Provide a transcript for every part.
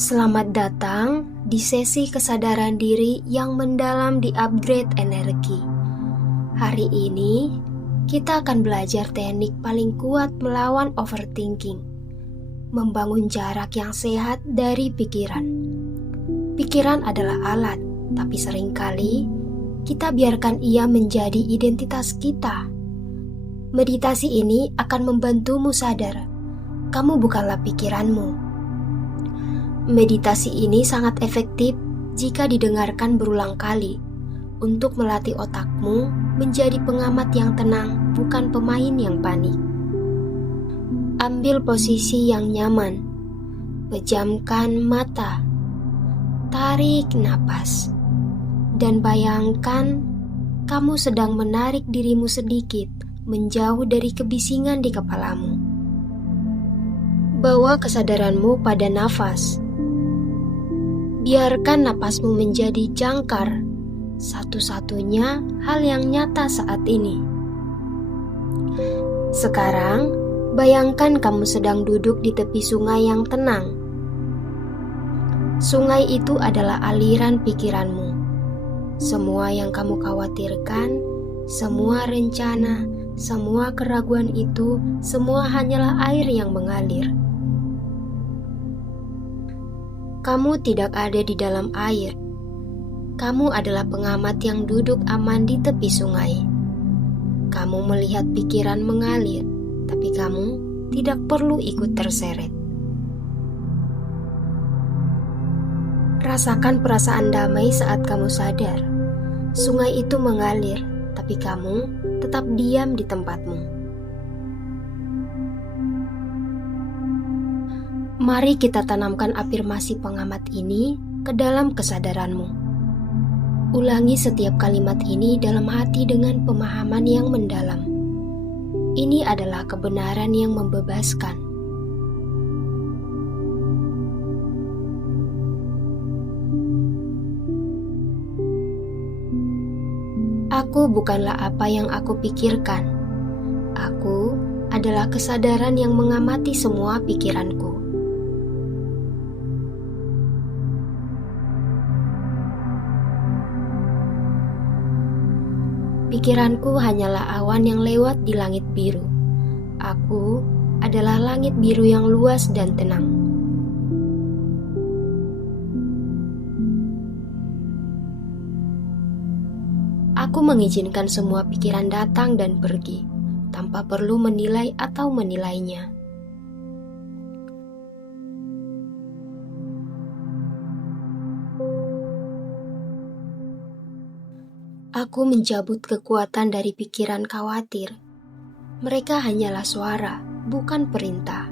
Selamat datang di sesi kesadaran diri yang mendalam di Upgrade Energi. Hari ini, kita akan belajar teknik paling kuat melawan overthinking. Membangun jarak yang sehat dari pikiran. Pikiran adalah alat, tapi seringkali kita biarkan ia menjadi identitas kita. Meditasi ini akan membantumu sadar, kamu bukanlah pikiranmu. Meditasi ini sangat efektif jika didengarkan berulang kali untuk melatih otakmu menjadi pengamat yang tenang, bukan pemain yang panik. Ambil posisi yang nyaman, pejamkan mata, tarik napas, dan bayangkan kamu sedang menarik dirimu sedikit menjauh dari kebisingan di kepalamu. Bawa kesadaranmu pada nafas. Biarkan napasmu menjadi jangkar, satu-satunya hal yang nyata saat ini. Sekarang, bayangkan kamu sedang duduk di tepi sungai yang tenang. Sungai itu adalah aliran pikiranmu. Semua yang kamu khawatirkan, semua rencana, semua keraguan itu, semua hanyalah air yang mengalir. Kamu tidak ada di dalam air. Kamu adalah pengamat yang duduk aman di tepi sungai. Kamu melihat pikiran mengalir, tapi kamu tidak perlu ikut terseret. Rasakan perasaan damai saat kamu sadar. Sungai itu mengalir, tapi kamu tetap diam di tempatmu. Mari kita tanamkan afirmasi pengamat ini ke dalam kesadaranmu. Ulangi setiap kalimat ini dalam hati dengan pemahaman yang mendalam. Ini adalah kebenaran yang membebaskan. Aku bukanlah apa yang aku pikirkan. Aku adalah kesadaran yang mengamati semua pikiranku. Pikiranku hanyalah awan yang lewat di langit biru. Aku adalah langit biru yang luas dan tenang. Aku mengizinkan semua pikiran datang dan pergi, tanpa perlu menilai atau menilainya. Aku mencabut kekuatan dari pikiran khawatir. Mereka hanyalah suara, bukan perintah.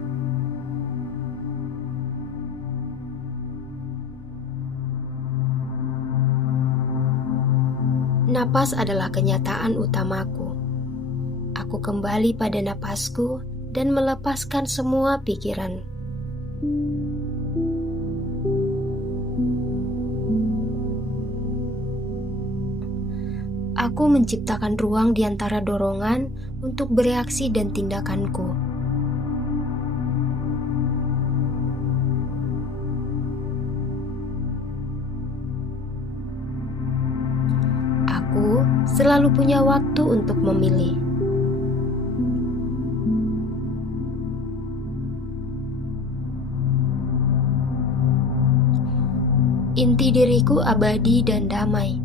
Napas adalah kenyataan utamaku. Aku kembali pada napasku dan melepaskan semua pikiran. Aku menciptakan ruang di antara dorongan untuk bereaksi dan tindakanku. Aku selalu punya waktu untuk memilih. Inti diriku abadi dan damai.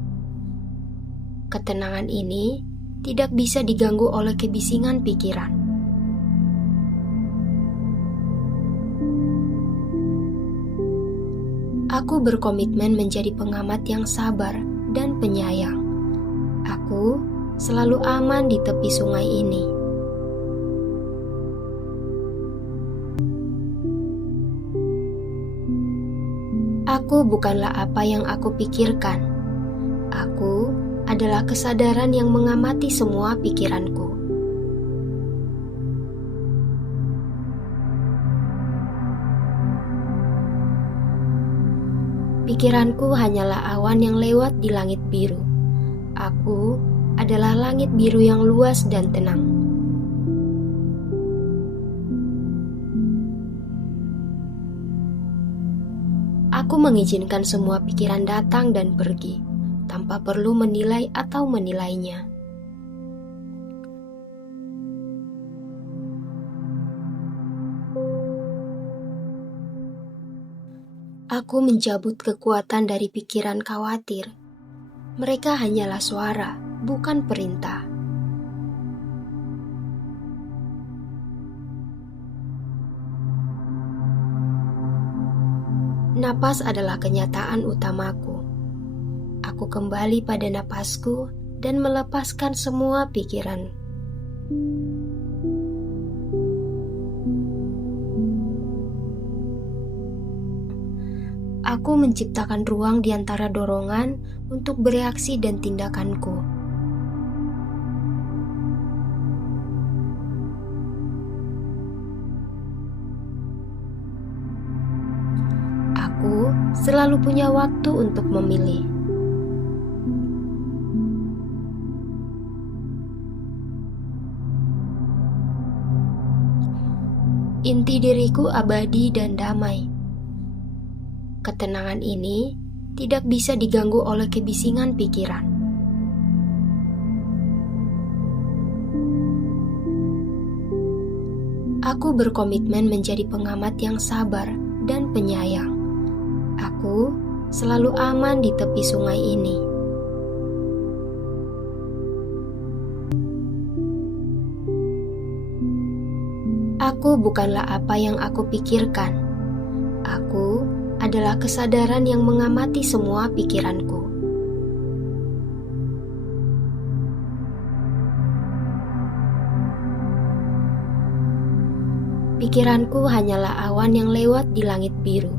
Ketenangan ini tidak bisa diganggu oleh kebisingan pikiran. Aku berkomitmen menjadi pengamat yang sabar dan penyayang. Aku selalu aman di tepi sungai ini. Aku bukanlah apa yang aku pikirkan. Aku adalah kesadaran yang mengamati semua pikiranku. Pikiranku hanyalah awan yang lewat di langit biru. Aku adalah langit biru yang luas dan tenang. Aku mengizinkan semua pikiran datang dan pergi, tanpa perlu menilai atau menilainya. Aku mencabut kekuatan dari pikiran khawatir. Mereka hanyalah suara, bukan perintah. Napas adalah kenyataan utamaku. Aku kembali pada napasku dan melepaskan semua pikiran. Aku menciptakan ruang di antara dorongan untuk bereaksi dan tindakanku. Aku selalu punya waktu untuk memilih. Inti diriku abadi dan damai. Ketenangan ini tidak bisa diganggu oleh kebisingan pikiran. Aku berkomitmen menjadi pengamat yang sabar dan penyayang. Aku selalu aman di tepi sungai ini. Aku bukanlah apa yang aku pikirkan. Aku adalah kesadaran yang mengamati semua pikiranku. Pikiranku hanyalah awan yang lewat di langit biru.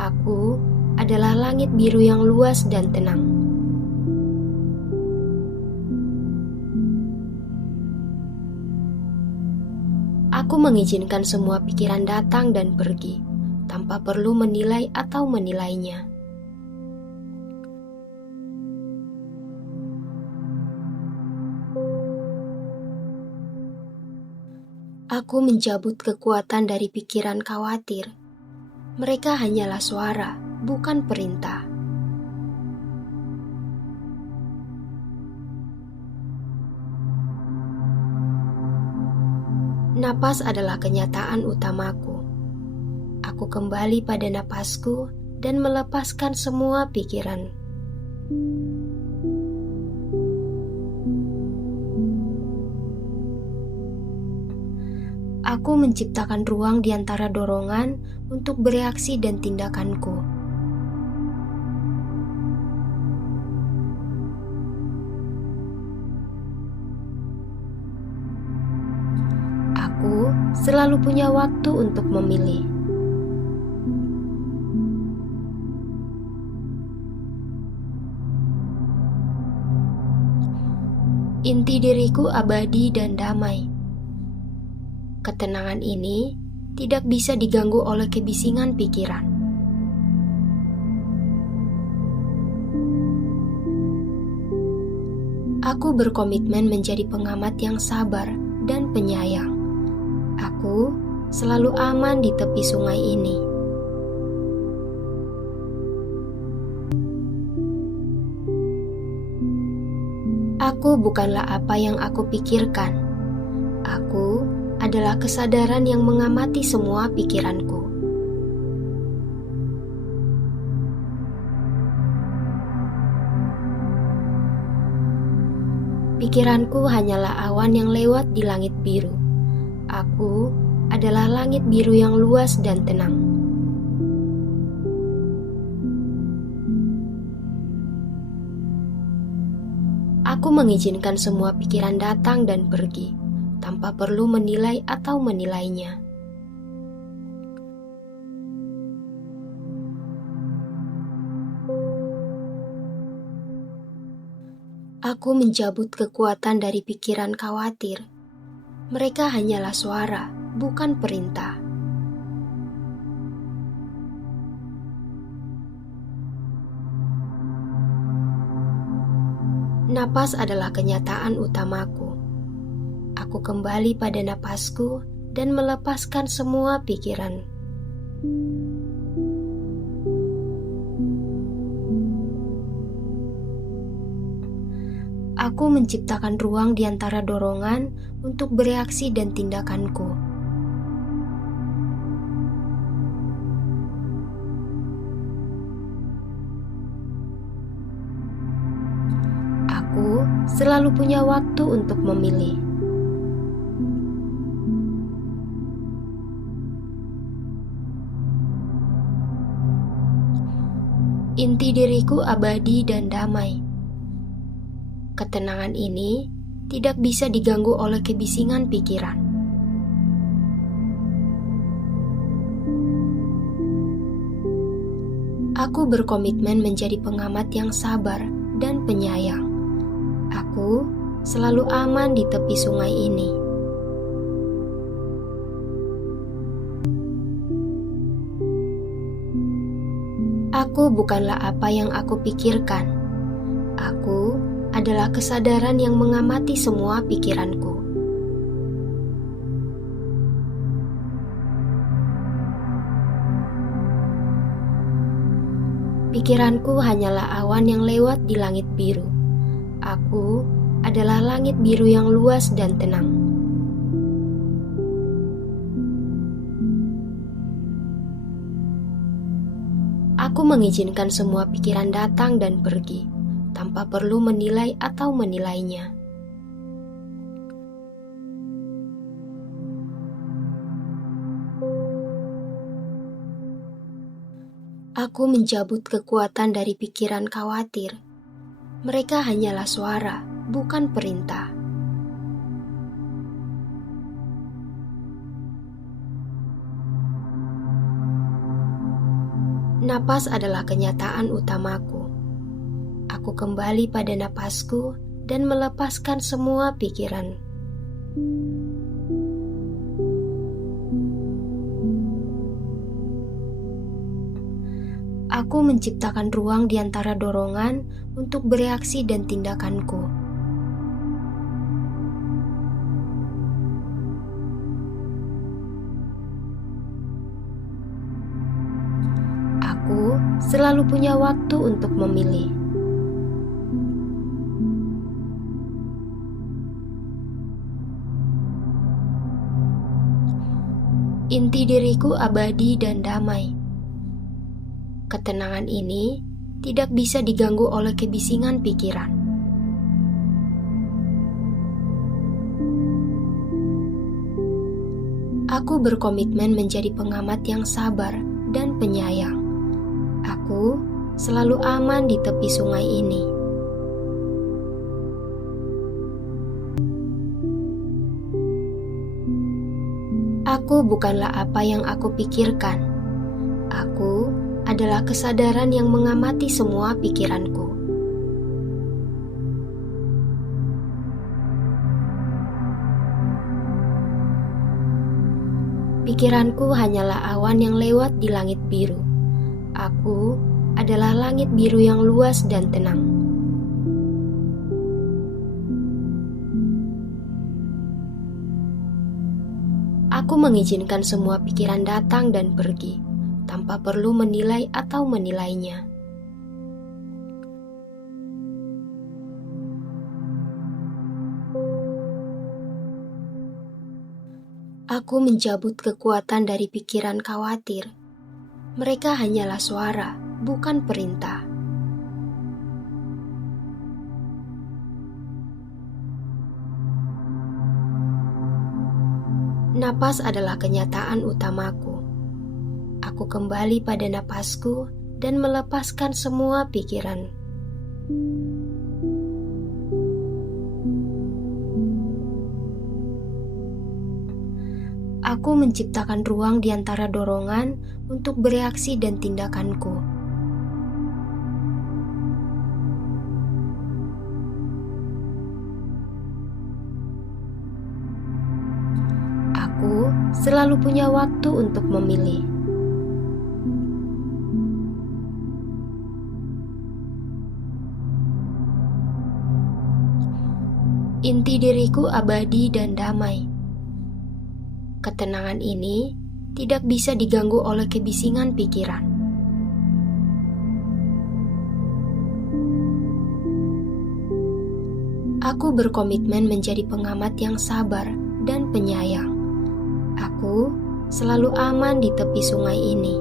Aku adalah langit biru yang luas dan tenang. Aku mengizinkan semua pikiran datang dan pergi, tanpa perlu menilai atau menilainya. Aku mencabut kekuatan dari pikiran khawatir. Mereka hanyalah suara, bukan perintah. Napas adalah kenyataan utamaku. Aku kembali pada napasku dan melepaskan semua pikiran. Aku menciptakan ruang di antara dorongan untuk bereaksi dan tindakanku. Aku selalu punya waktu untuk memilih. Inti diriku abadi dan damai. Ketenangan ini tidak bisa diganggu oleh kebisingan pikiran. Aku berkomitmen menjadi pengamat yang sabar dan penyayang. Aku selalu aman di tepi sungai ini. Aku bukanlah apa yang aku pikirkan. Aku adalah kesadaran yang mengamati semua pikiranku. Pikiranku hanyalah awan yang lewat di langit biru. Aku adalah langit biru yang luas dan tenang. Aku mengizinkan semua pikiran datang dan pergi, tanpa perlu menilai atau menilainya. Aku mencabut kekuatan dari pikiran khawatir. Mereka hanyalah suara, bukan perintah. Napas adalah kenyataan utamaku. Aku kembali pada napasku dan melepaskan semua pikiran. Aku menciptakan ruang di antara dorongan untuk bereaksi dan tindakanku. Aku selalu punya waktu untuk memilih. Inti diriku abadi dan damai. Ketenangan ini tidak bisa diganggu oleh kebisingan pikiran. Aku berkomitmen menjadi pengamat yang sabar dan penyayang. Aku selalu aman di tepi sungai ini. Aku bukanlah apa yang aku pikirkan. Aku adalah kesadaran yang mengamati semua pikiranku. Pikiranku hanyalah awan yang lewat di langit biru. Aku adalah langit biru yang luas dan tenang. Aku mengizinkan semua pikiran datang dan pergi, tanpa perlu menilai atau menilainya. Aku mencabut kekuatan dari pikiran khawatir. Mereka hanyalah suara, bukan perintah. Napas adalah kenyataan utamaku. Aku kembali pada napasku dan melepaskan semua pikiran. Aku menciptakan ruang di antara dorongan untuk bereaksi dan tindakanku. Aku selalu punya waktu untuk memilih. Inti diriku abadi dan damai. Ketenangan ini tidak bisa diganggu oleh kebisingan pikiran. Aku berkomitmen menjadi pengamat yang sabar dan penyayang. Aku selalu aman di tepi sungai ini. Aku bukanlah apa yang aku pikirkan. Aku adalah kesadaran yang mengamati semua pikiranku. Pikiranku hanyalah awan yang lewat di langit biru. Aku adalah langit biru yang luas dan tenang. Aku mengizinkan semua pikiran datang dan pergi, tanpa perlu menilai atau menilainya. Aku mencabut kekuatan dari pikiran khawatir. Mereka hanyalah suara, bukan perintah. Napas adalah kenyataan utamaku. Aku kembali pada napasku dan melepaskan semua pikiran. Aku menciptakan ruang di antara dorongan untuk bereaksi dan tindakanku. Aku selalu punya waktu untuk memilih. Inti diriku abadi dan damai. Ketenangan ini tidak bisa diganggu oleh kebisingan pikiran. Aku berkomitmen menjadi pengamat yang sabar dan penyayang. Aku selalu aman di tepi sungai ini.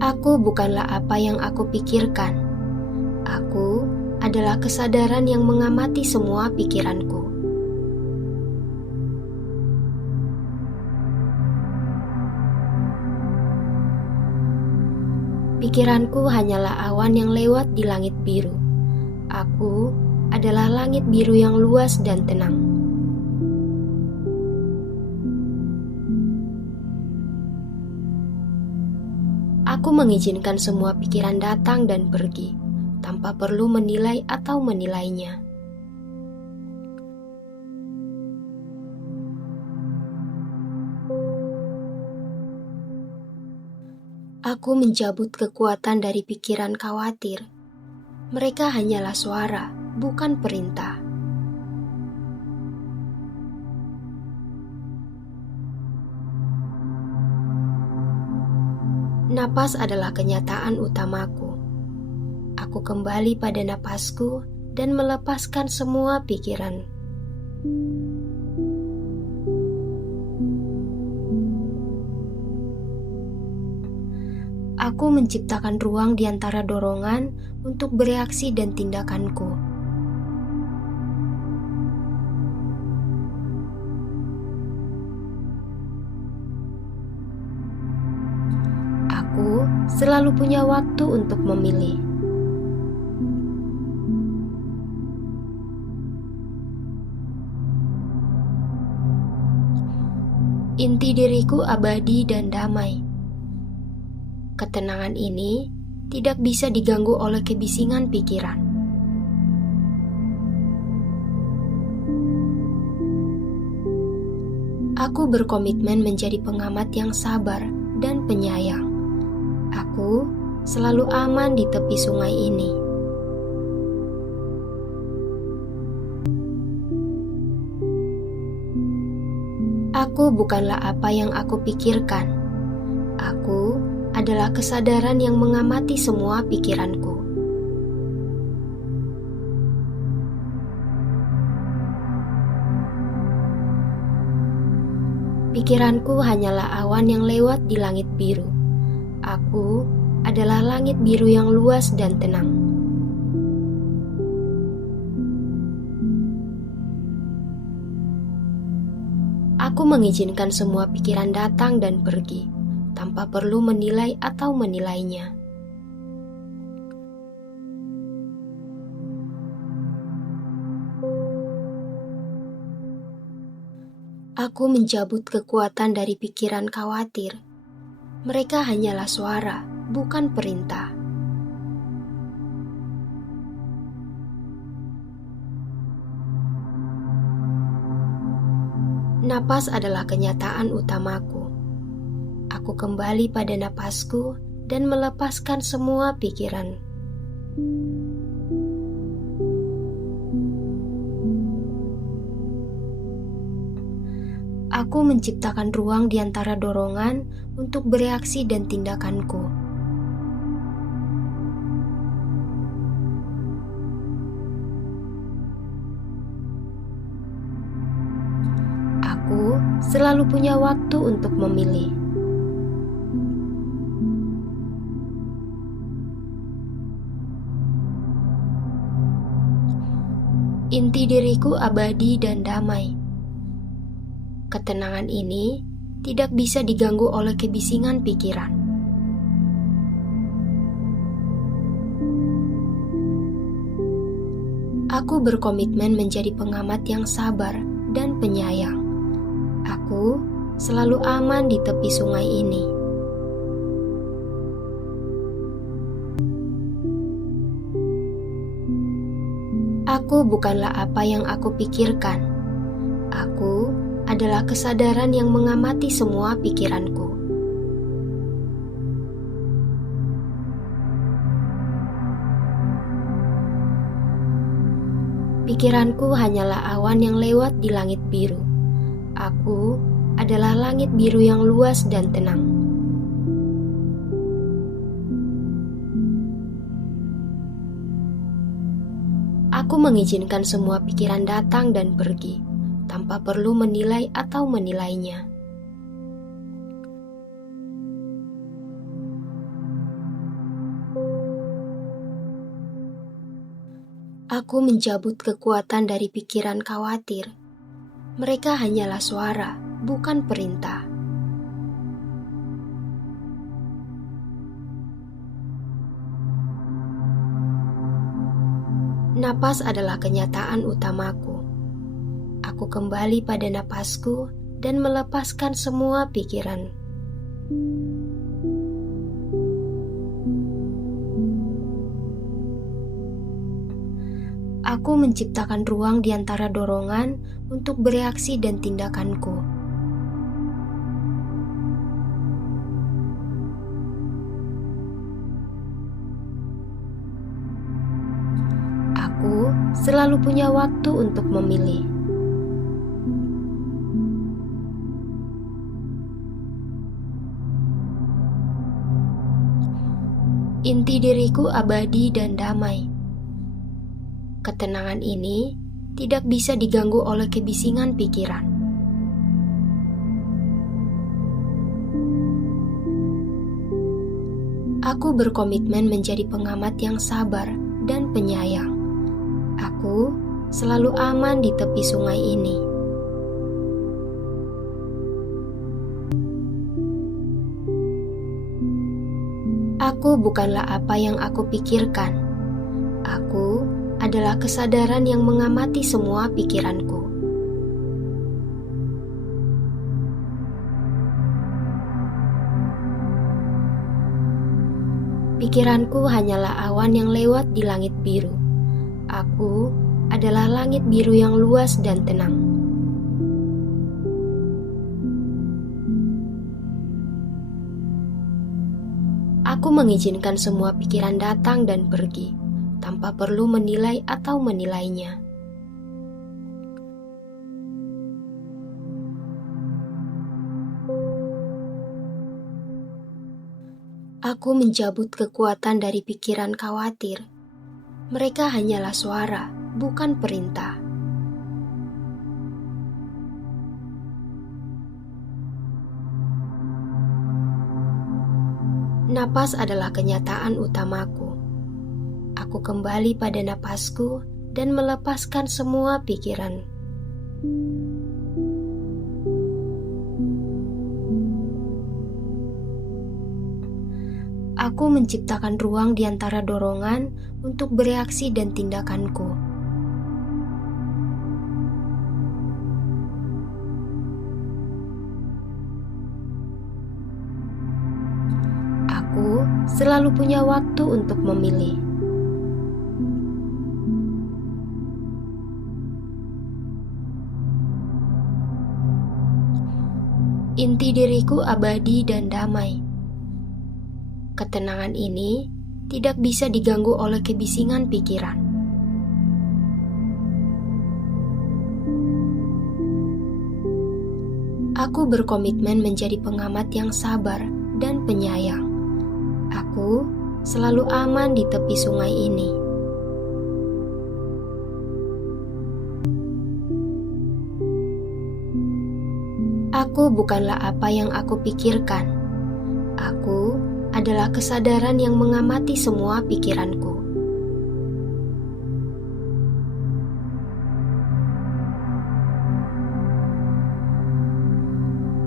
Aku bukanlah apa yang aku pikirkan. Aku adalah kesadaran yang mengamati semua pikiranku. Pikiranku hanyalah awan yang lewat di langit biru. Aku adalah langit biru yang luas dan tenang. Aku mengizinkan semua pikiran datang dan pergi, tanpa perlu menilai atau menilainya. Aku mencabut kekuatan dari pikiran khawatir. Mereka hanyalah suara, bukan perintah. Napas adalah kenyataan utamaku. Aku kembali pada napasku dan melepaskan semua pikiran. Aku menciptakan ruang di antara dorongan untuk bereaksi dan tindakanku. Aku selalu punya waktu untuk memilih. Inti diriku abadi dan damai. Ketenangan ini tidak bisa diganggu oleh kebisingan pikiran. Aku berkomitmen menjadi pengamat yang sabar dan penyayang. Aku selalu aman di tepi sungai ini. Aku bukanlah apa yang aku pikirkan. Aku adalah kesadaran yang mengamati semua pikiranku. Pikiranku hanyalah awan yang lewat di langit biru. Aku adalah langit biru yang luas dan tenang. Aku mengizinkan semua pikiran datang dan pergi, tanpa perlu menilai atau menilainya. Aku mencabut kekuatan dari pikiran khawatir. Mereka hanyalah suara, bukan perintah. Napas adalah kenyataan utamaku. Aku kembali pada napasku dan melepaskan semua pikiran. Aku menciptakan ruang di antara dorongan untuk bereaksi dan tindakanku. Aku selalu punya waktu untuk memilih. Inti diriku abadi dan damai. Ketenangan ini tidak bisa diganggu oleh kebisingan pikiran. Aku berkomitmen menjadi pengamat yang sabar dan penyayang. Aku selalu aman di tepi sungai ini. Aku bukanlah apa yang aku pikirkan. Aku adalah kesadaran yang mengamati semua pikiranku. Pikiranku hanyalah awan yang lewat di langit biru. Aku adalah langit biru yang luas dan tenang. Aku mengizinkan semua pikiran datang dan pergi, tanpa perlu menilai atau menilainya. Aku mencabut kekuatan dari pikiran khawatir. Mereka hanyalah suara, bukan perintah. Napas adalah kenyataan utamaku. Aku kembali pada napasku dan melepaskan semua pikiran. Aku menciptakan ruang di antara dorongan untuk bereaksi dan tindakanku. Aku selalu punya waktu untuk memilih. Inti diriku abadi dan damai. Ketenangan ini tidak bisa diganggu oleh kebisingan pikiran. Aku berkomitmen menjadi pengamat yang sabar dan penyayang. Aku selalu aman di tepi sungai ini. Aku bukanlah apa yang aku pikirkan. Aku adalah kesadaran yang mengamati semua pikiranku. Pikiranku hanyalah awan yang lewat di langit biru. Aku adalah langit biru yang luas dan tenang. Aku mengizinkan semua pikiran datang dan pergi, tanpa perlu menilai atau menilainya. Aku mencabut kekuatan dari pikiran khawatir. Mereka hanyalah suara, bukan perintah. Napas adalah kenyataan utamaku. Aku kembali pada napasku dan melepaskan semua pikiran. Aku menciptakan ruang di antara dorongan untuk bereaksi dan tindakanku. Aku selalu punya waktu untuk memilih. Inti diriku abadi dan damai. Ketenangan ini tidak bisa diganggu oleh kebisingan pikiran. Aku berkomitmen menjadi pengamat yang sabar dan penyayang. Aku selalu aman di tepi sungai ini. Aku bukanlah apa yang aku pikirkan. Aku adalah kesadaran yang mengamati semua pikiranku.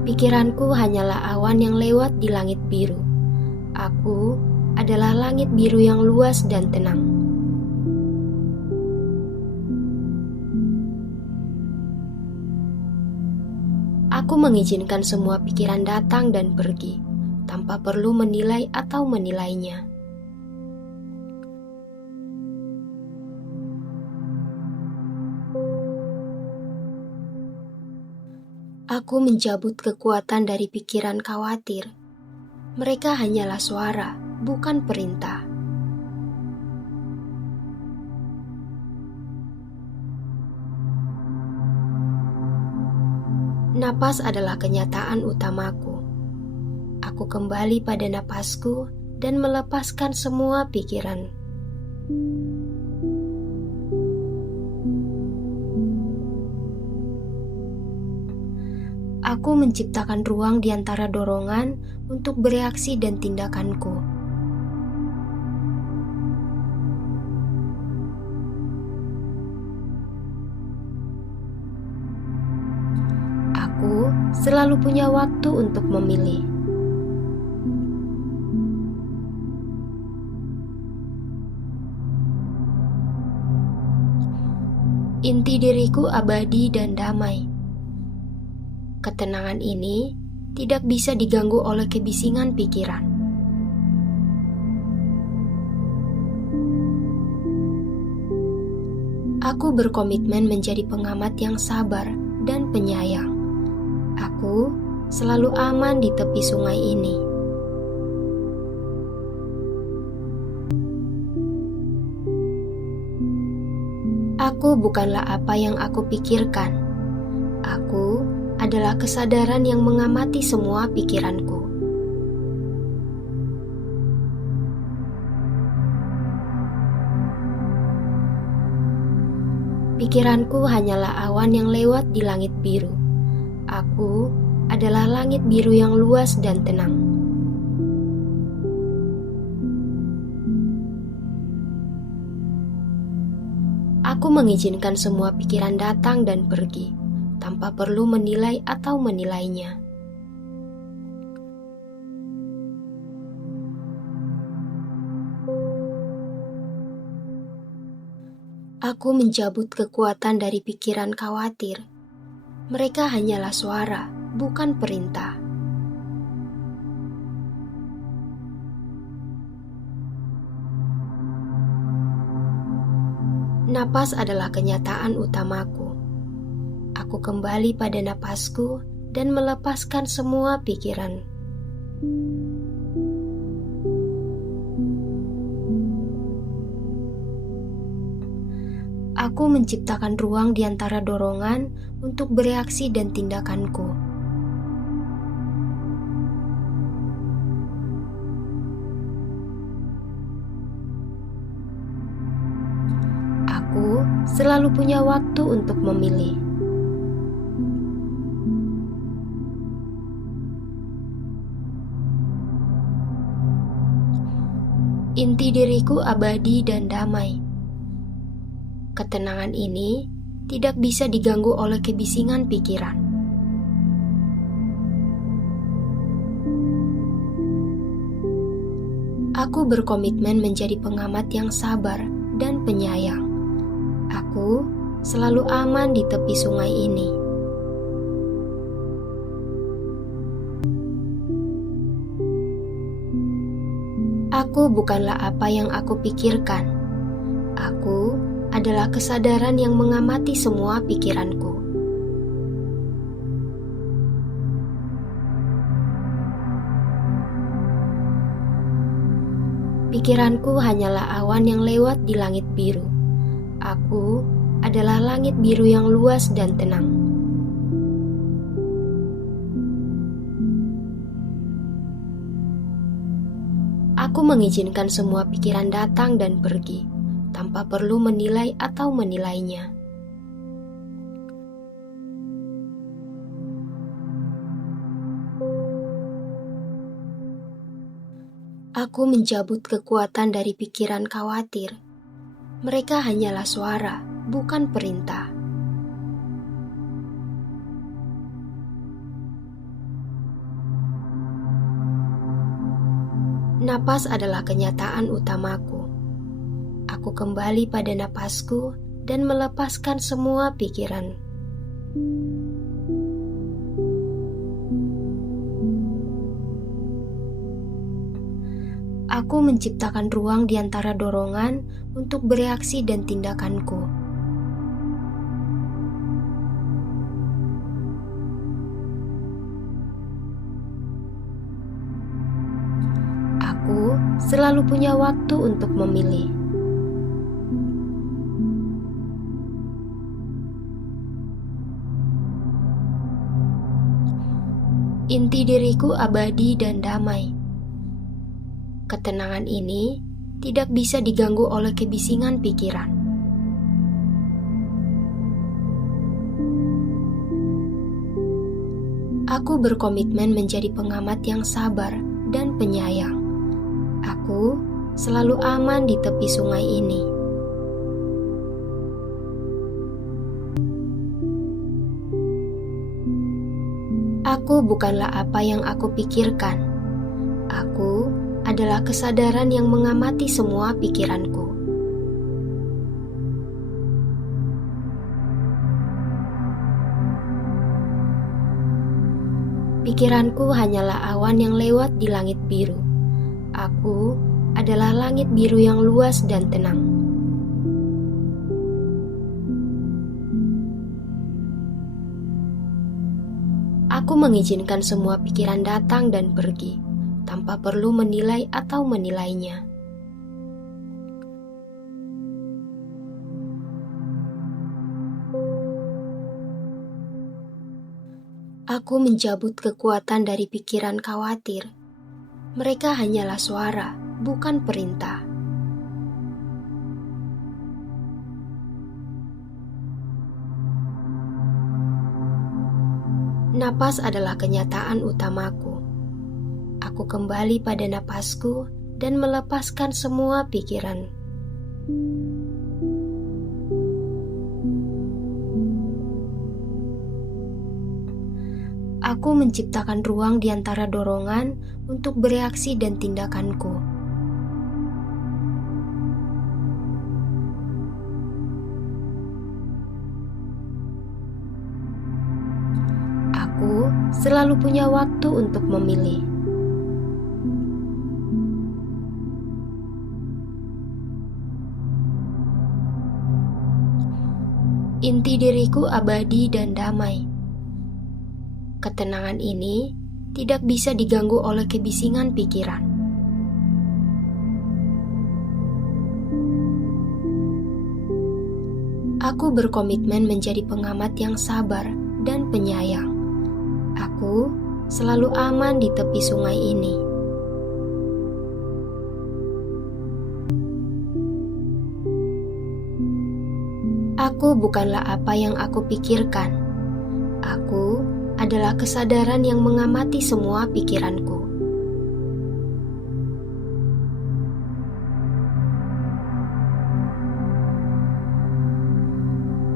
Pikiranku hanyalah awan yang lewat di langit biru. Aku adalah langit biru yang luas dan tenang. Aku mengizinkan semua pikiran datang dan pergi, tanpa perlu menilai atau menilainya. Aku mencabut kekuatan dari pikiran khawatir. Mereka hanyalah suara, bukan perintah. Napas adalah kenyataan utamaku. Aku kembali pada napasku dan melepaskan semua pikiran. Aku menciptakan ruang di antara dorongan untuk bereaksi dan tindakanku. Aku selalu punya waktu untuk memilih. Inti diriku abadi dan damai. Ketenangan ini tidak bisa diganggu oleh kebisingan pikiran. Aku berkomitmen menjadi pengamat yang sabar dan penyayang. Aku selalu aman di tepi sungai ini. Aku bukanlah apa yang aku pikirkan. Aku adalah kesadaran yang mengamati semua pikiranku. Pikiranku hanyalah awan yang lewat di langit biru. Aku adalah langit biru yang luas dan tenang. Aku mengizinkan semua pikiran datang dan pergi, tanpa perlu menilai atau menilainya. Aku mencabut kekuatan dari pikiran khawatir. Mereka hanyalah suara, bukan perintah. Napas adalah kenyataan utamaku. Aku kembali pada napasku dan melepaskan semua pikiran. Aku menciptakan ruang di antara dorongan untuk bereaksi dan tindakanku. Aku selalu punya waktu untuk memilih. Inti diriku abadi dan damai. Ketenangan ini tidak bisa diganggu oleh kebisingan pikiran. Aku berkomitmen menjadi pengamat yang sabar dan penyayang. Aku selalu aman di tepi sungai ini. Aku bukanlah apa yang aku pikirkan. Aku adalah kesadaran yang mengamati semua pikiranku. Pikiranku hanyalah awan yang lewat di langit biru. Aku adalah langit biru yang luas dan tenang. Aku mengizinkan semua pikiran datang dan pergi, tanpa perlu menilai atau menilainya. Aku mencabut kekuatan dari pikiran khawatir. Mereka hanyalah suara, bukan perintah. Napas adalah kenyataan utamaku. Aku kembali pada napasku dan melepaskan semua pikiran. Aku menciptakan ruang di antara dorongan untuk bereaksi dan tindakanku. Aku selalu punya waktu untuk memilih. Inti diriku abadi dan damai. Ketenangan ini tidak bisa diganggu oleh kebisingan pikiran. Aku berkomitmen menjadi pengamat yang sabar dan penyayang. Aku selalu aman di tepi sungai ini. Aku bukanlah apa yang aku pikirkan. Aku adalah kesadaran yang mengamati semua pikiranku. Pikiranku hanyalah awan yang lewat di langit biru. Aku adalah langit biru yang luas dan tenang. Aku mengizinkan semua pikiran datang dan pergi, tanpa perlu menilai atau menilainya. Aku mencabut kekuatan dari pikiran khawatir. Mereka hanyalah suara, bukan perintah. Napas adalah kenyataan utamaku. Aku kembali pada napasku dan melepaskan semua pikiran. Aku menciptakan ruang di antara dorongan untuk bereaksi dan tindakanku. Aku selalu punya waktu untuk memilih. Inti diriku abadi dan damai. Ketenangan ini tidak bisa diganggu oleh kebisingan pikiran. Aku berkomitmen menjadi pengamat yang sabar dan penyayang. Aku selalu aman di tepi sungai ini. Aku bukanlah apa yang aku pikirkan. Aku adalah kesadaran yang mengamati semua pikiranku.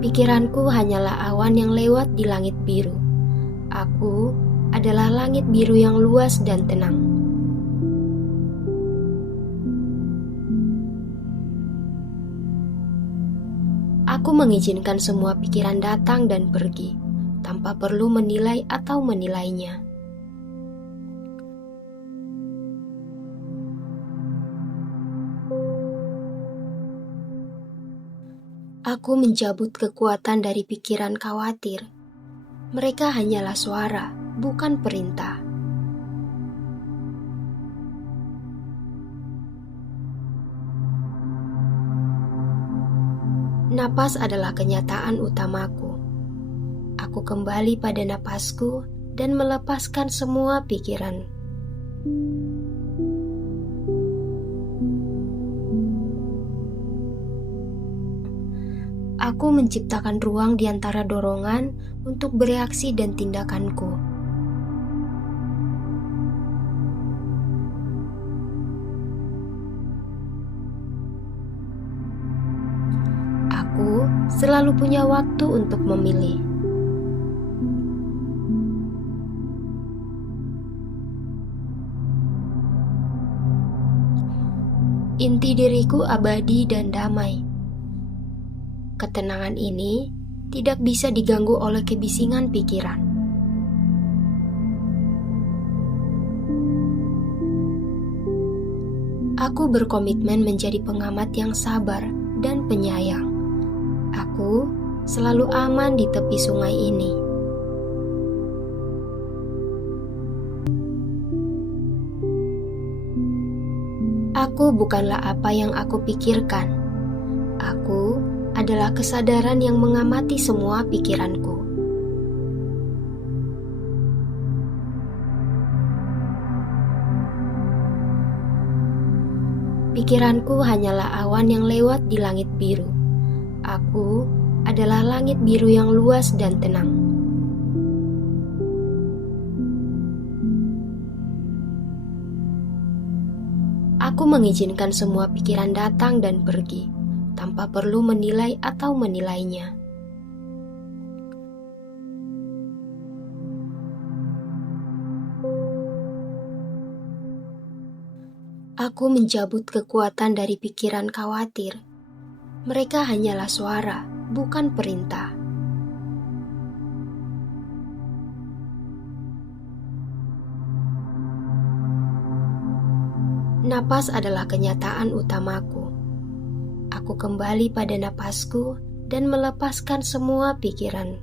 Pikiranku hanyalah awan yang lewat di langit biru. Aku adalah langit biru yang luas dan tenang. Aku mengizinkan semua pikiran datang dan pergi, tanpa perlu menilai atau menilainya. Aku mencabut kekuatan dari pikiran khawatir. Mereka hanyalah suara, bukan perintah. Napas adalah kenyataan utamaku. Aku kembali pada napasku dan melepaskan semua pikiran. Aku menciptakan ruang di antara dorongan untuk bereaksi dan tindakanku. Aku selalu punya waktu untuk memilih. Inti diriku abadi dan damai. Ketenangan ini tidak bisa diganggu oleh kebisingan pikiran. Aku berkomitmen menjadi pengamat yang sabar dan penyayang. Aku selalu aman di tepi sungai ini. Aku bukanlah apa yang aku pikirkan. Aku adalah kesadaran yang mengamati semua pikiranku. Pikiranku hanyalah awan yang lewat di langit biru. Aku adalah langit biru yang luas dan tenang. Aku mengizinkan semua pikiran datang dan pergi, tanpa perlu menilai atau menilainya. Aku mencabut kekuatan dari pikiran khawatir. Mereka hanyalah suara, bukan perintah. Napas adalah kenyataan utamaku. Aku kembali pada napasku dan melepaskan semua pikiran.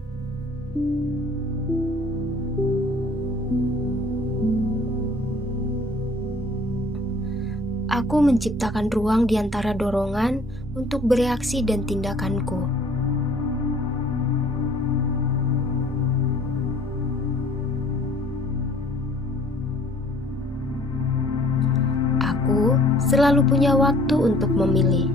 Aku menciptakan ruang di antara dorongan untuk bereaksi dan tindakanku. Aku selalu punya waktu untuk memilih.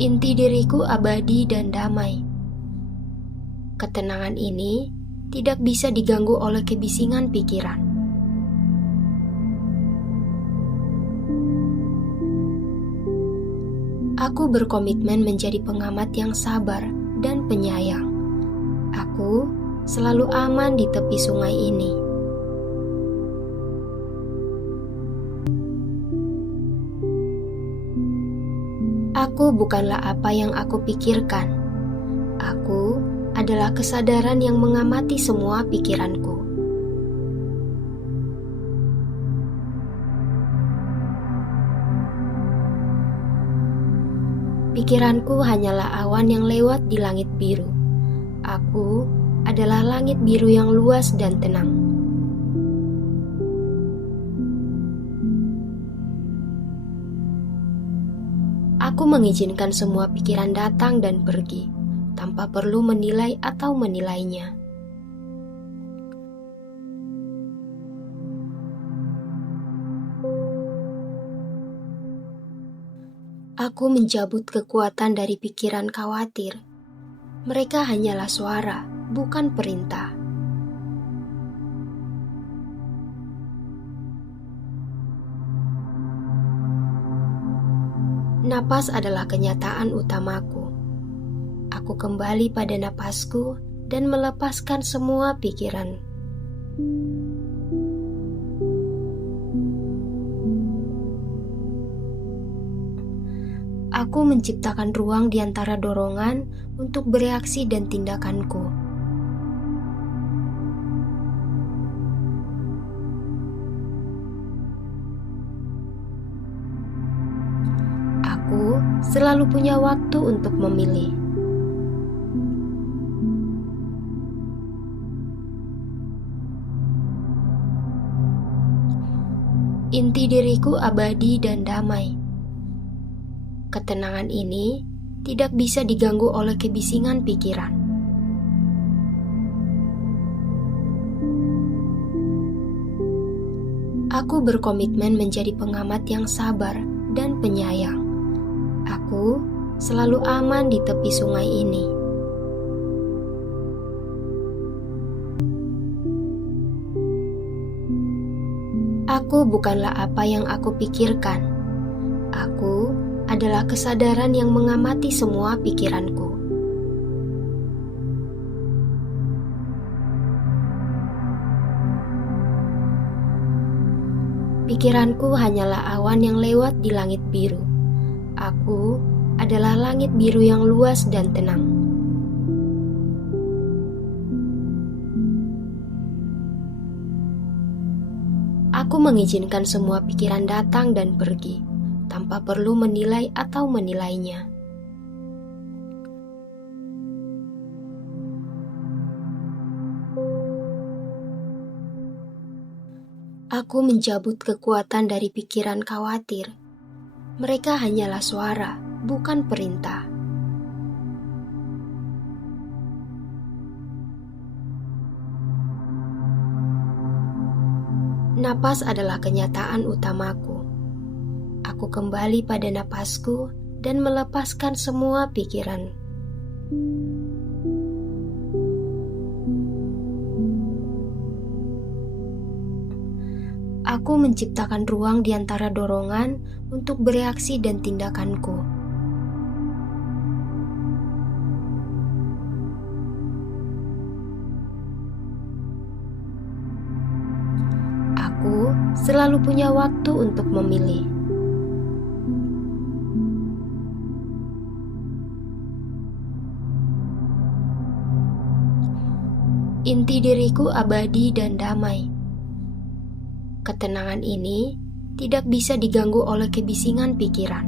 Inti diriku abadi dan damai. Ketenangan ini tidak bisa diganggu oleh kebisingan pikiran. Aku berkomitmen menjadi pengamat yang sabar dan penyayang. Aku selalu aman di tepi sungai ini. Aku bukanlah apa yang aku pikirkan. Aku adalah kesadaran yang mengamati semua pikiranku. Pikiranku hanyalah awan yang lewat di langit biru. Aku adalah langit biru yang luas dan tenang. Aku mengizinkan semua pikiran datang dan pergi, tanpa perlu menilai atau menilainya. Aku mencabut kekuatan dari pikiran khawatir. Mereka hanyalah suara, bukan perintah. Napas adalah kenyataan utamaku. Aku kembali pada napasku dan melepaskan semua pikiran. Aku menciptakan ruang di antara dorongan untuk bereaksi dan tindakanku. Aku selalu punya waktu untuk memilih. Inti diriku abadi dan damai. Ketenangan ini tidak bisa diganggu oleh kebisingan pikiran. Aku berkomitmen menjadi pengamat yang sabar dan penyayang. Aku selalu aman di tepi sungai ini. Aku bukanlah apa yang aku pikirkan. Aku adalah kesadaran yang mengamati semua pikiranku. Pikiranku hanyalah awan yang lewat di langit biru. Aku adalah langit biru yang luas dan tenang. Aku mengizinkan semua pikiran datang dan pergi, tanpa perlu menilai atau menilainya. Aku mencabut kekuatan dari pikiran khawatir. Mereka hanyalah suara, bukan perintah. Napas adalah kenyataan utamaku. Aku kembali pada napasku dan melepaskan semua pikiran. Aku menciptakan ruang di antara dorongan untuk bereaksi dan tindakanku. Aku selalu punya waktu untuk memilih. Inti diriku abadi dan damai. Ketenangan ini tidak bisa diganggu oleh kebisingan pikiran.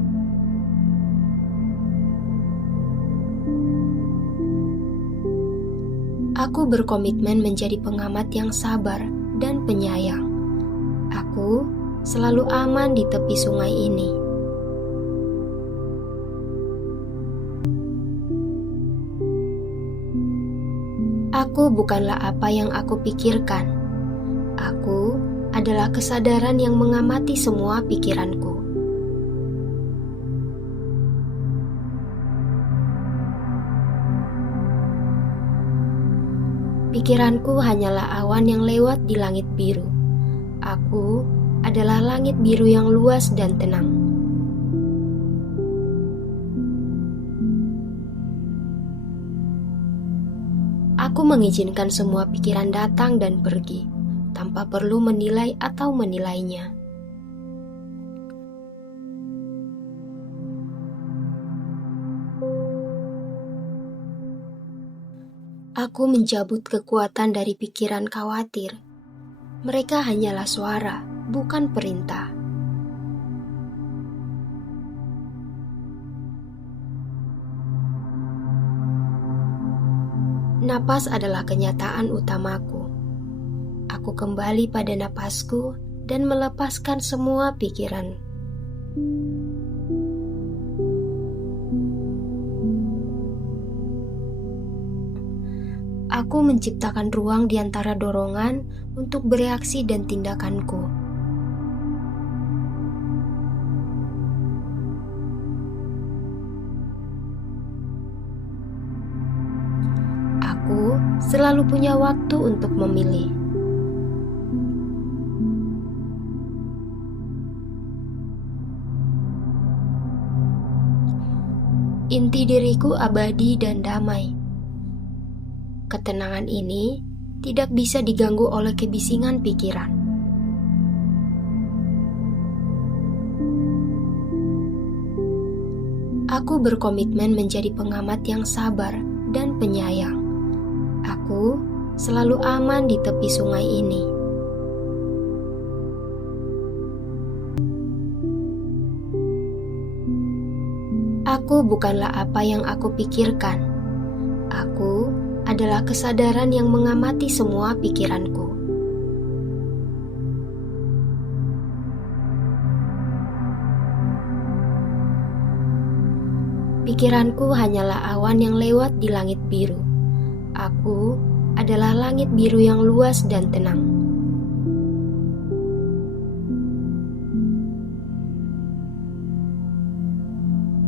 Aku berkomitmen menjadi pengamat yang sabar dan penyayang. Aku selalu aman di tepi sungai ini. Aku bukanlah apa yang aku pikirkan. Aku adalah kesadaran yang mengamati semua pikiranku. Pikiranku hanyalah awan yang lewat di langit biru. Aku adalah langit biru yang luas dan tenang. Aku mengizinkan semua pikiran datang dan pergi, tanpa perlu menilai atau menilainya. Aku mencabut kekuatan dari pikiran khawatir. Mereka hanyalah suara, bukan perintah. Napas adalah kenyataan utamaku. Aku kembali pada napasku dan melepaskan semua pikiran. Aku menciptakan ruang di antara dorongan untuk bereaksi dan tindakanku. Aku selalu punya waktu untuk memilih. Inti diriku abadi dan damai. Ketenangan ini tidak bisa diganggu oleh kebisingan pikiran. Aku berkomitmen menjadi pengamat yang sabar dan penyayang. Aku selalu aman di tepi sungai ini. Aku bukanlah apa yang aku pikirkan. Aku adalah kesadaran yang mengamati semua pikiranku. Pikiranku hanyalah awan yang lewat di langit biru. Aku adalah langit biru yang luas dan tenang.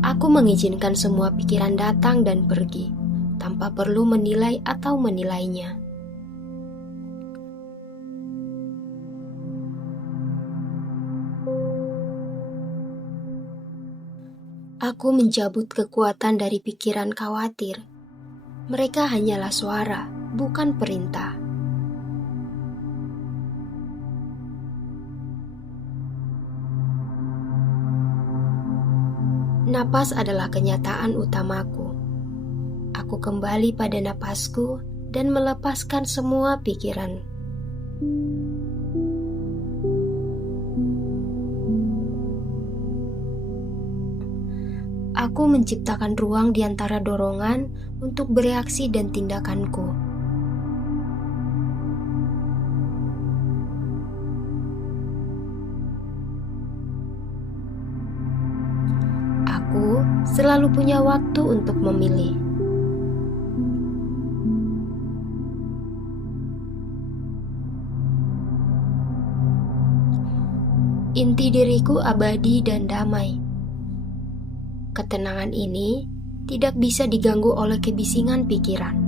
Aku mengizinkan semua pikiran datang dan pergi, tanpa perlu menilai atau menilainya. Aku mencabut kekuatan dari pikiran khawatir. Mereka hanyalah suara, bukan perintah. Napas adalah kenyataan utamaku. Aku kembali pada napasku dan melepaskan semua pikiran. Aku menciptakan ruang di antara dorongan untuk bereaksi dan tindakanku. Aku selalu punya waktu untuk memilih. Inti diriku abadi dan damai. Ketenangan ini tidak bisa diganggu oleh kebisingan pikiran.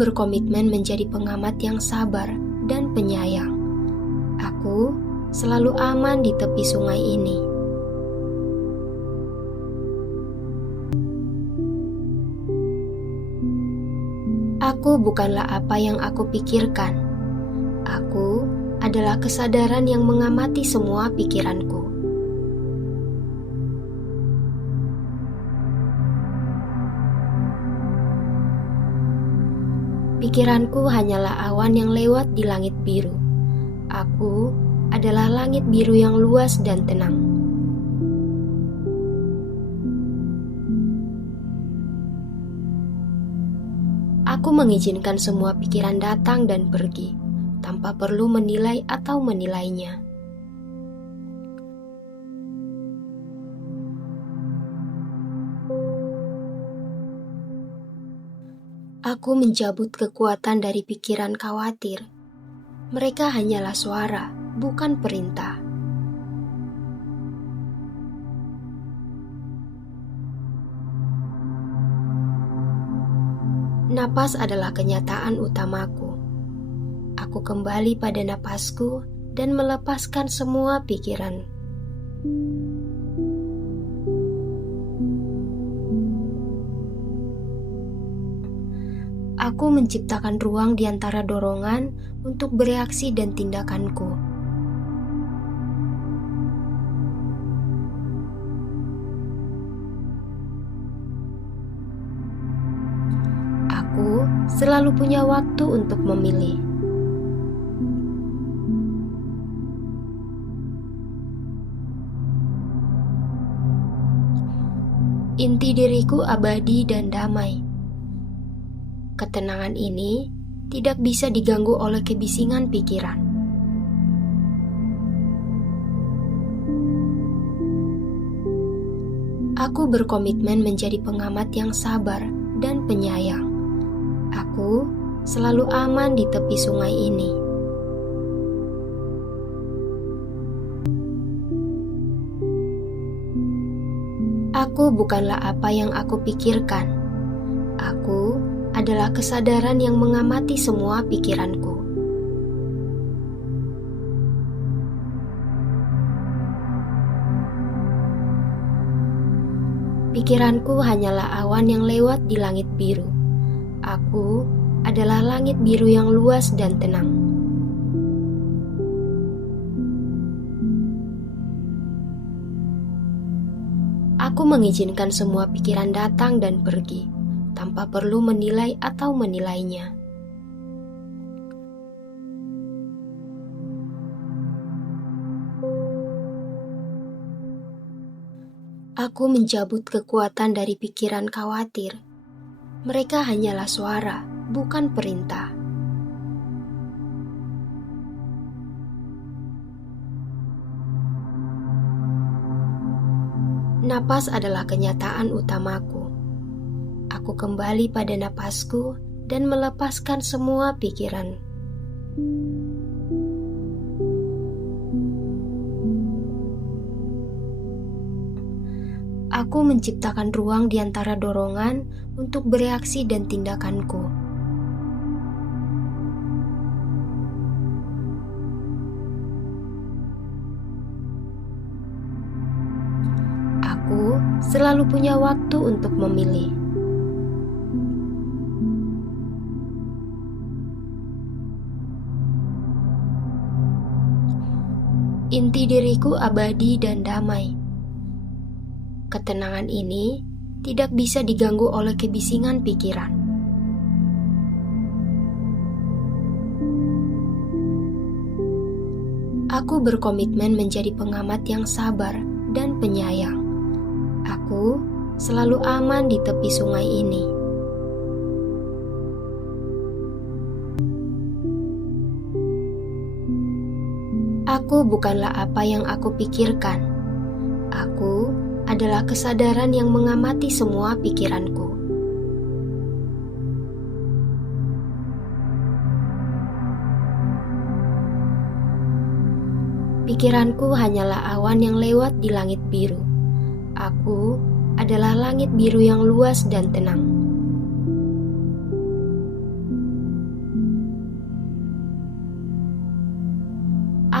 berkomitmen menjadi pengamat yang sabar dan penyayang. Aku selalu aman di tepi sungai ini. Aku bukanlah apa yang aku pikirkan. Aku adalah kesadaran yang mengamati semua pikiranku. Pikiranku hanyalah awan yang lewat di langit biru. Aku adalah langit biru yang luas dan tenang. Aku mengizinkan semua pikiran datang dan pergi, tanpa perlu menilai atau menilainya. Aku mencabut kekuatan dari pikiran khawatir. Mereka hanyalah suara, bukan perintah. Napas adalah kenyataan utamaku. Aku kembali pada napasku dan melepaskan semua pikiran. Aku menciptakan ruang di antara dorongan untuk bereaksi dan tindakanku. Aku selalu punya waktu untuk memilih. Inti diriku abadi dan damai. Ketenangan ini tidak bisa diganggu oleh kebisingan pikiran. Aku berkomitmen menjadi pengamat yang sabar dan penyayang. Aku selalu aman di tepi sungai ini. Aku bukanlah apa yang aku pikirkan. Aku adalah kesadaran yang mengamati semua pikiranku. Pikiranku hanyalah awan yang lewat di langit biru. Aku adalah langit biru yang luas dan tenang. Aku mengizinkan semua pikiran datang dan pergi, tanpa perlu menilai atau menilainya. Aku mencabut kekuatan dari pikiran khawatir. Mereka hanyalah suara, bukan perintah. Napas adalah kenyataan utamaku. Aku kembali pada napasku dan melepaskan semua pikiran. Aku menciptakan ruang di antara dorongan untuk bereaksi dan tindakanku. Aku selalu punya waktu untuk memilih. Inti diriku abadi dan damai. Ketenangan ini tidak bisa diganggu oleh kebisingan pikiran. Aku berkomitmen menjadi pengamat yang sabar dan penyayang. Aku selalu aman di tepi sungai ini. Aku bukanlah apa yang aku pikirkan. Aku adalah kesadaran yang mengamati semua pikiranku. Pikiranku hanyalah awan yang lewat di langit biru. Aku adalah langit biru yang luas dan tenang.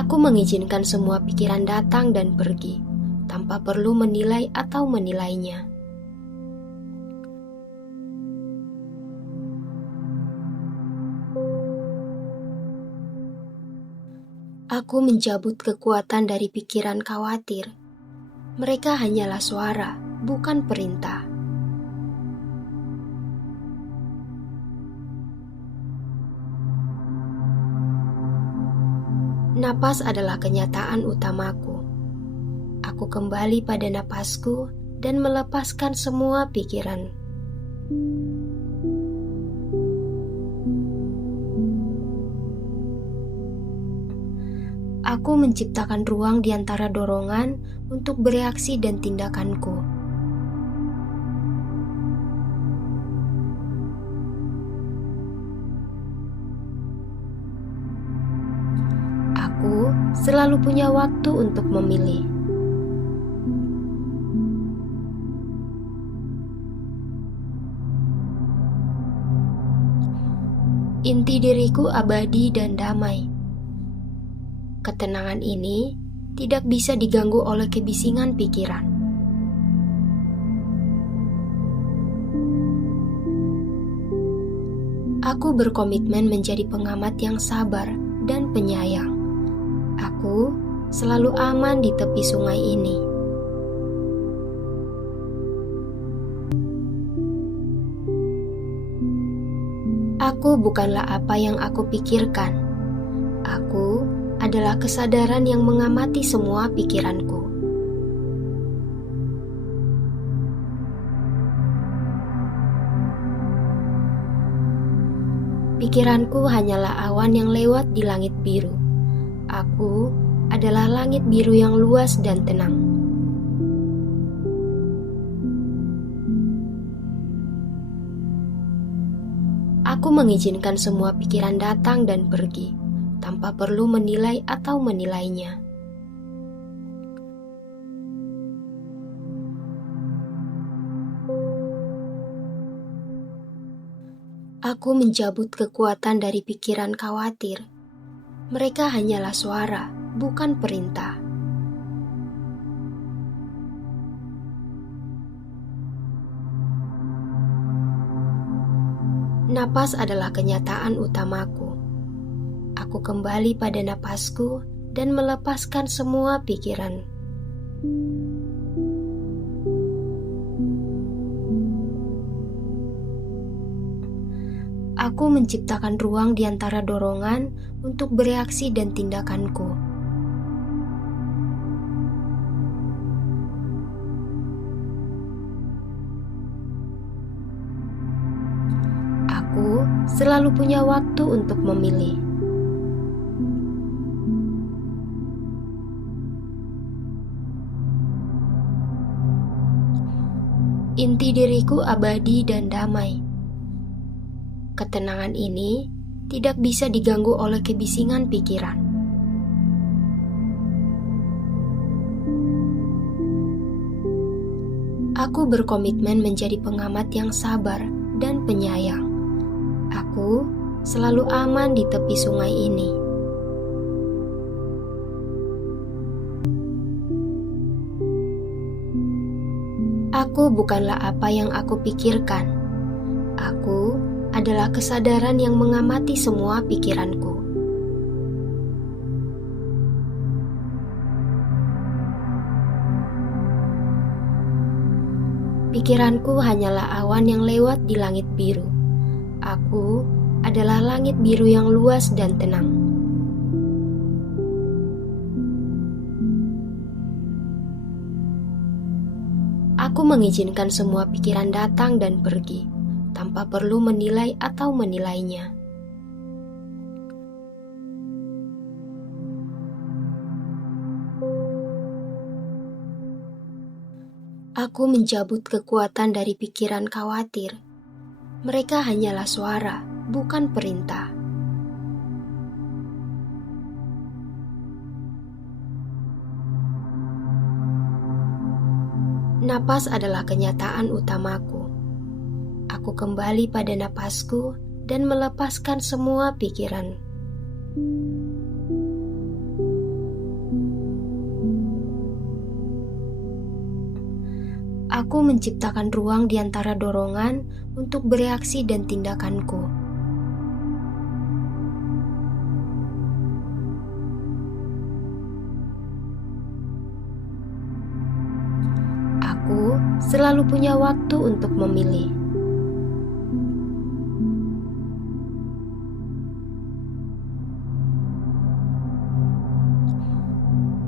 Aku mengizinkan semua pikiran datang dan pergi, tanpa perlu menilai atau menilainya. Aku mencabut kekuatan dari pikiran khawatir. Mereka hanyalah suara, bukan perintah. Napas adalah kenyataan utamaku. Aku kembali pada napasku dan melepaskan semua pikiran. Aku menciptakan ruang di antara dorongan untuk bereaksi dan tindakanku. Aku selalu punya waktu untuk memilih. Inti diriku abadi dan damai. Ketenangan ini tidak bisa diganggu oleh kebisingan pikiran. Aku berkomitmen menjadi pengamat yang sabar dan penyayang. Aku selalu aman di tepi sungai ini. Aku bukanlah apa yang aku pikirkan. Aku adalah kesadaran yang mengamati semua pikiranku. Pikiranku hanyalah awan yang lewat di langit biru. Aku adalah langit biru yang luas dan tenang. Aku mengizinkan semua pikiran datang dan pergi, tanpa perlu menilai atau menilainya. Aku mencabut kekuatan dari pikiran khawatir. Mereka hanyalah suara, bukan perintah. Napas adalah kenyataan utamaku. Aku kembali pada napasku dan melepaskan semua pikiran. Aku menciptakan ruang di antara dorongan untuk bereaksi dan tindakanku. Aku selalu punya waktu untuk memilih. Inti diriku abadi dan damai. Ketenangan ini tidak bisa diganggu oleh kebisingan pikiran. Aku berkomitmen menjadi pengamat yang sabar dan penyayang. Aku selalu aman di tepi sungai ini. Aku bukanlah apa yang aku pikirkan. Aku adalah kesadaran yang mengamati semua pikiranku. Pikiranku hanyalah awan yang lewat di langit biru. Aku adalah langit biru yang luas dan tenang. Aku mengizinkan semua pikiran datang dan pergi, tanpa perlu menilai atau menilainya. Aku mencabut kekuatan dari pikiran khawatir. Mereka hanyalah suara, bukan perintah. Napas adalah kenyataan utamaku. Aku kembali pada napasku dan melepaskan semua pikiran. Aku menciptakan ruang di antara dorongan untuk bereaksi dan tindakanku. Aku selalu punya waktu untuk memilih.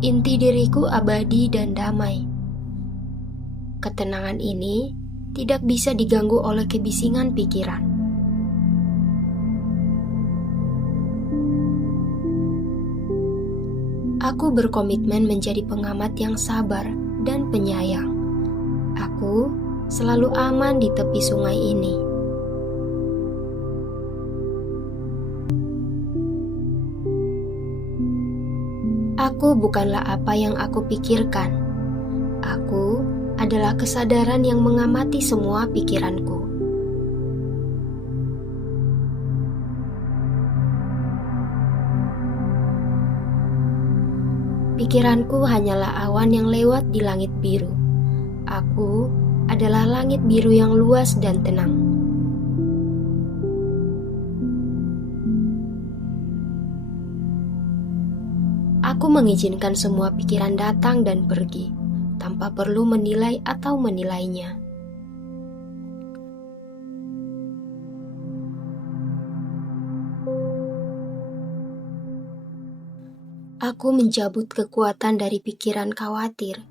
Inti diriku abadi dan damai. Ketenangan ini tidak bisa diganggu oleh kebisingan pikiran. Aku berkomitmen menjadi pengamat yang sabar dan penyayang. Aku selalu aman di tepi sungai ini. Aku bukanlah apa yang aku pikirkan. Aku adalah kesadaran yang mengamati semua pikiranku. Pikiranku hanyalah awan yang lewat di langit biru. Aku adalah langit biru yang luas dan tenang. Aku mengizinkan semua pikiran datang dan pergi, tanpa perlu menilai atau menilainya. Aku mencabut kekuatan dari pikiran khawatir.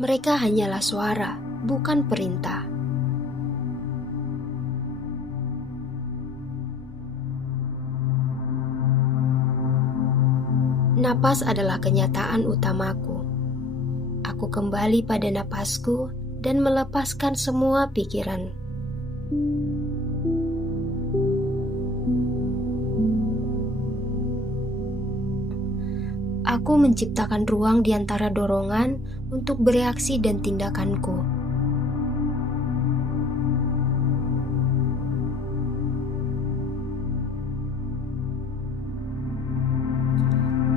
Mereka hanyalah suara, bukan perintah. Napas adalah kenyataan utamaku. Aku kembali pada napasku dan melepaskan semua pikiran. Aku menciptakan ruang di antara dorongan untuk bereaksi dan tindakanku.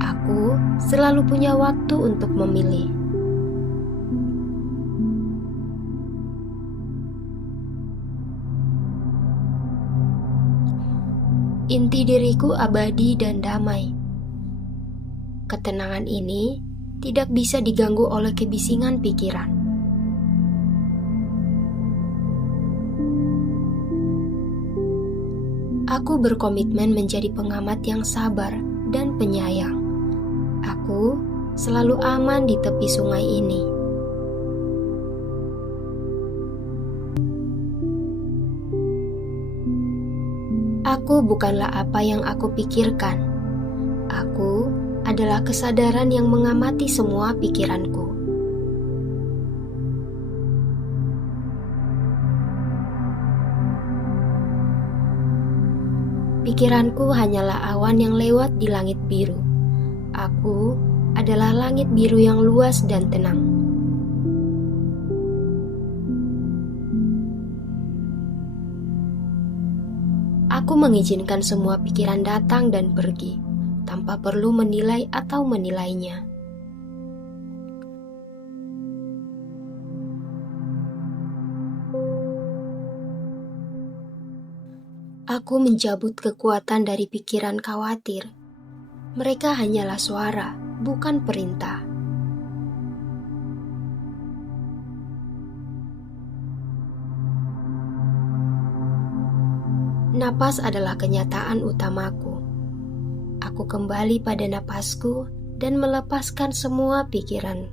Aku selalu punya waktu untuk memilih. Inti diriku abadi dan damai. Ketenangan ini tidak bisa diganggu oleh kebisingan pikiran. Aku berkomitmen menjadi pengamat yang sabar dan penyayang. Aku selalu aman di tepi sungai ini. Aku bukanlah apa yang aku pikirkan. Aku adalah kesadaran yang mengamati semua pikiranku. Pikiranku hanyalah awan yang lewat di langit biru. Aku adalah langit biru yang luas dan tenang. Aku mengizinkan semua pikiran datang dan pergi, tanpa perlu menilai atau menilainya. Aku mencabut kekuatan dari pikiran khawatir. Mereka hanyalah suara, bukan perintah. Napas adalah kenyataan utamaku. Aku kembali pada napasku dan melepaskan semua pikiran.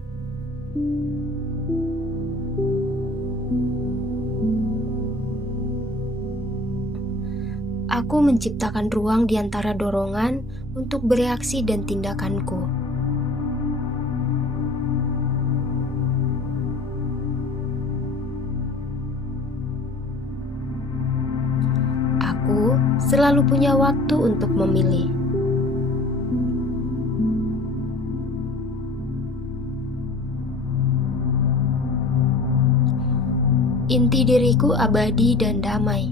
Aku menciptakan ruang di antara dorongan untuk bereaksi dan tindakanku. Aku selalu punya waktu untuk memilih. Inti diriku abadi dan damai.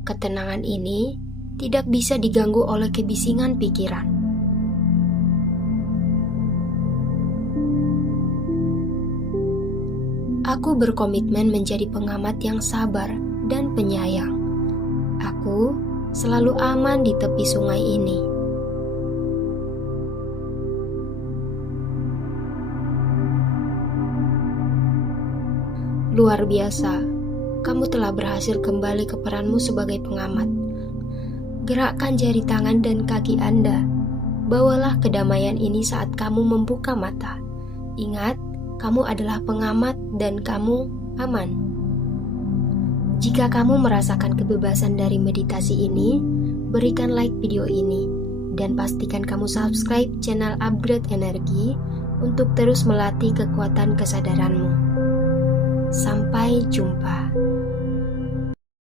Ketenangan ini tidak bisa diganggu oleh kebisingan pikiran. Aku berkomitmen menjadi pengamat yang sabar dan penyayang. Aku selalu aman di tepi sungai ini. Luar biasa, kamu telah berhasil kembali ke peranmu sebagai pengamat. Gerakkan jari tangan dan kaki Anda. Bawalah kedamaian ini saat kamu membuka mata. Ingat, kamu adalah pengamat dan kamu aman. Jika kamu merasakan kebebasan dari meditasi ini, berikan like video ini dan pastikan kamu subscribe channel Upgrade Energi untuk terus melatih kekuatan kesadaranmu. Sampai jumpa.